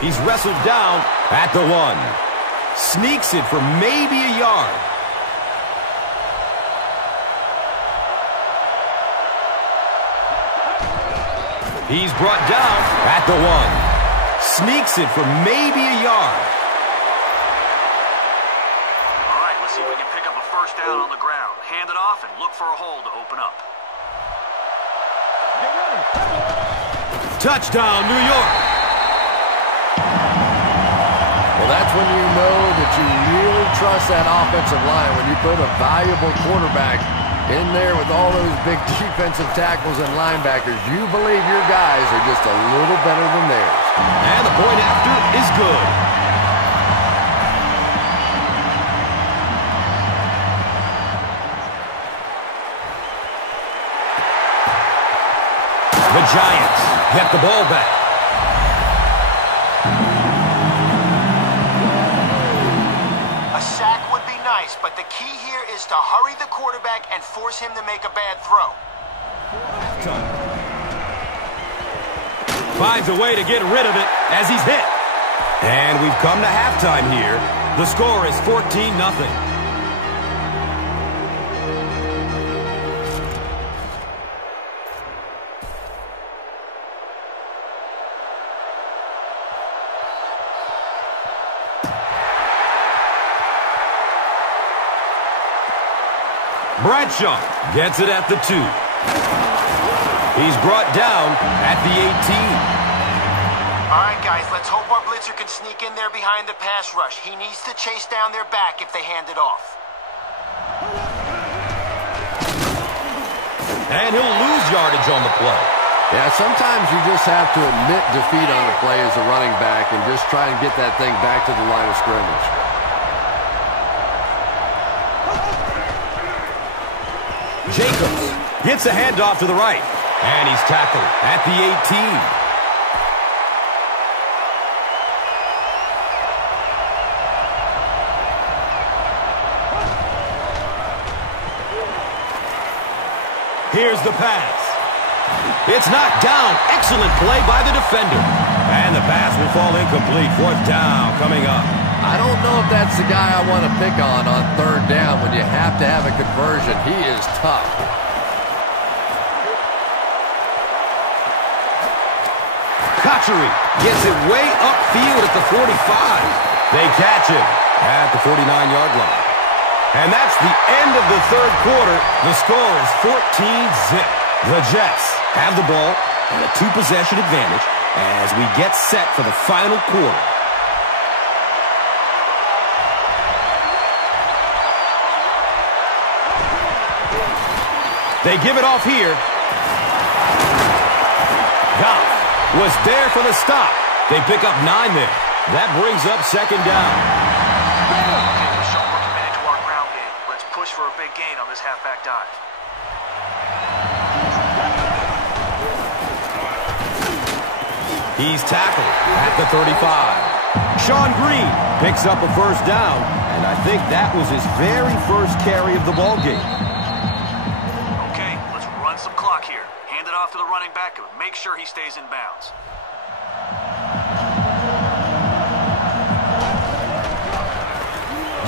He's wrestled down at the 1. Sneaks it for maybe a yard. He's brought down at the 1. Sneaks it for maybe a yard. All right, let's see if we can pick up a first down on the ground. Hand it off and look for a hole to open up. Touchdown, New York. Well, that's when you know that you really trust that offensive line, when you put a valuable quarterback in there with all those big defensive tackles and linebackers. You believe your guys are just a little better than theirs. And the point after is good. The Giants get the ball back. A sack would be nice, but the key here is to hurry the quarterback and force him to make a bad throw. Finds a way to get rid of it as he's hit. And we've come to halftime here. The score is 14-0. Bradshaw gets it at the 2. He's brought down at the 18. All right, guys, let's hope our blitzer can sneak in there behind the pass rush. He needs to chase down their back if they hand it off. And he'll lose yardage on the play. Yeah, sometimes you just have to admit defeat on a play as a running back and just try and get that thing back to the line of scrimmage. Jacobs gets a handoff to the right. And he's tackled at the 18. Here's the pass. It's knocked down. Excellent play by the defender. And the pass will fall incomplete. 4th down coming up. I don't know if that's the guy I want to pick on 3rd down when you have to have a conversion. He is tough. Kotchery gets it way upfield at the 45. They catch him at the 49-yard line. And that's the end of the 3rd quarter. The score is 14-0. The Jets have the ball and a 2-possession advantage as we get set for the final quarter. They give it off here. Goff was there for the stop. They pick up 9 there. That brings up 2nd down. Show we're committed to our ground game. Let's push for a big gain on this halfback dive. He's tackled at the 35. Sean Green picks up a 1st down, and I think that was his very first carry of the ball game. Okay, let's run some clock here. Hand it off to the running back and make sure he stays in bounds.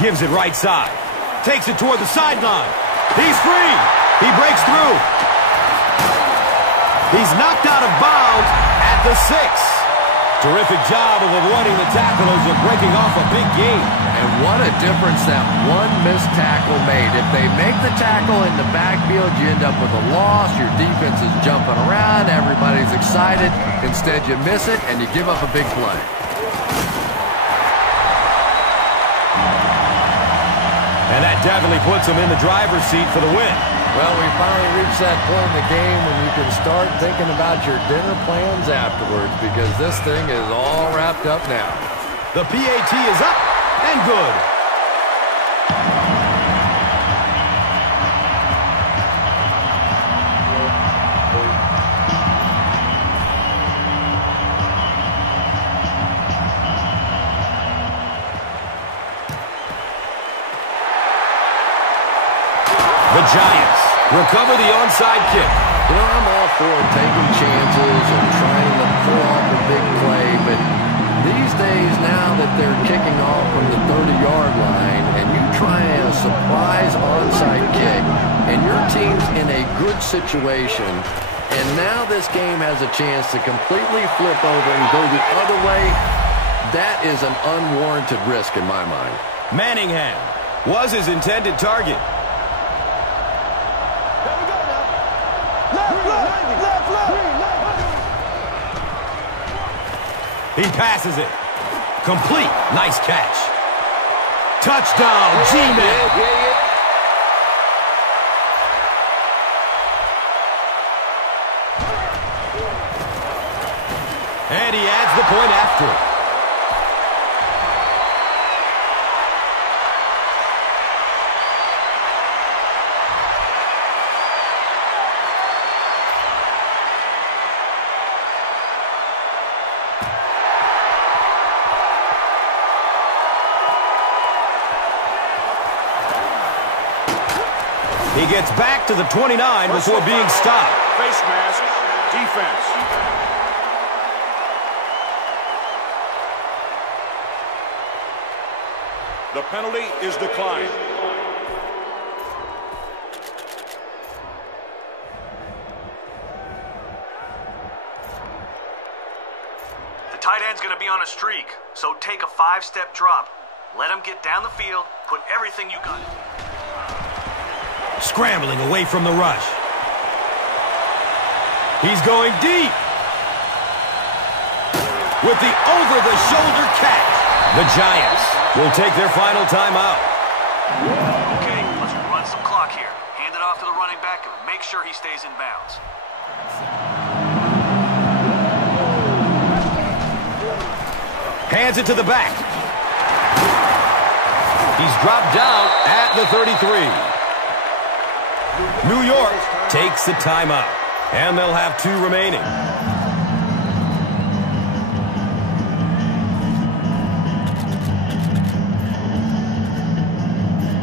Gives it right side. Takes it toward the sideline. He's free. He breaks through. He's knocked out of bounds at the 6. Terrific job of avoiding the tackles and breaking off a big gain. And what a difference that one missed tackle made. If they make the tackle in the backfield, you end up with a loss. Your defense is jumping around. Everybody's excited. Instead, you miss it, and you give up a big play. And that definitely puts him in the driver's seat for the win. Well, we finally reached that point in the game when you can start thinking about your dinner plans afterwards, because this thing is all wrapped up now. The PAT is up and good. The Giants recover the onside kick. You know, I'm all for taking chances and trying to pull off a big play, but these surprise onside kick, and your team's in a good situation, and now this game has a chance to completely flip over and go the other way. That is an unwarranted risk in my mind. Manningham was his intended target. He passes it. Complete. Nice catch. Touchdown, G-Man. And he adds the point after. He gets back to the 29 before being stopped. Face mask, defense. The penalty is declined. The tight end's going to be on a streak, so take a 5-step drop. Let him get down the field, put everything you got. Scrambling away from the rush. He's going deep. With the over-the-shoulder catch. The Giants will take their final timeout. Okay, let's run some clock here. Hand it off to the running back and make sure he stays in bounds. Hands it to the back. He's dropped down at the 33. New York takes a timeout, and they'll have 2 remaining.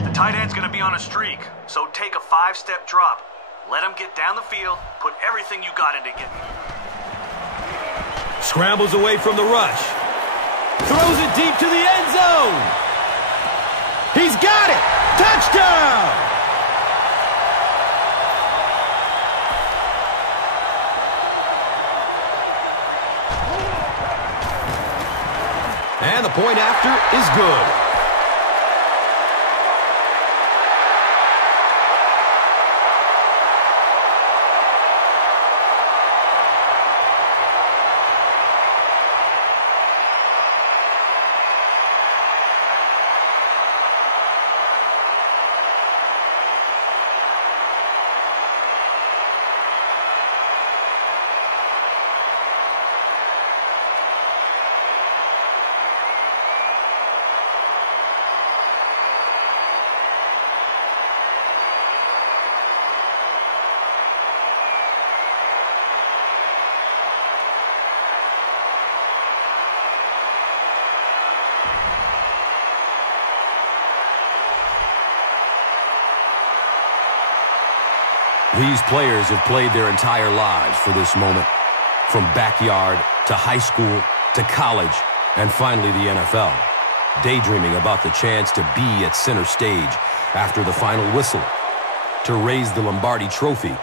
The tight end's going to be on a streak, so take a 5-step drop. Let him get down the field, put everything you got into it. Scrambles away from the rush. Throws it deep to the end zone. He's got it! Touchdown! And the point after is good. These players have played their entire lives for this moment, from backyard to high school to college and finally the NFL, daydreaming about the chance to be at center stage after the final whistle, to raise the Lombardi Trophy,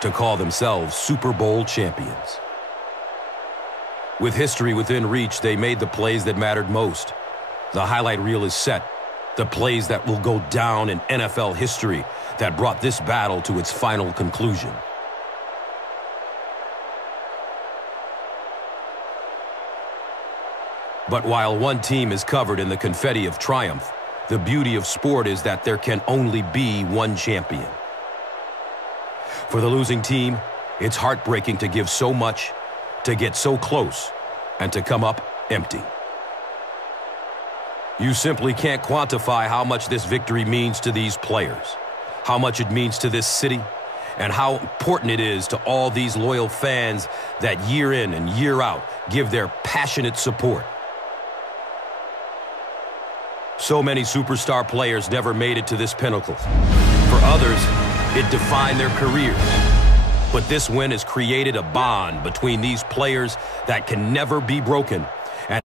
to call themselves Super Bowl champions. With history within reach, they made the plays that mattered most. The highlight reel is set. The plays that will go down in NFL history that brought this battle to its final conclusion. But while one team is covered in the confetti of triumph, the beauty of sport is that there can only be one champion. For the losing team, it's heartbreaking to give so much, to get so close, and to come up empty. You simply can't quantify how much this victory means to these players, how much it means to this city, and how important it is to all these loyal fans that year in and year out give their passionate support. So many superstar players never made it to this pinnacle. For others, it defined their careers. But this win has created a bond between these players that can never be broken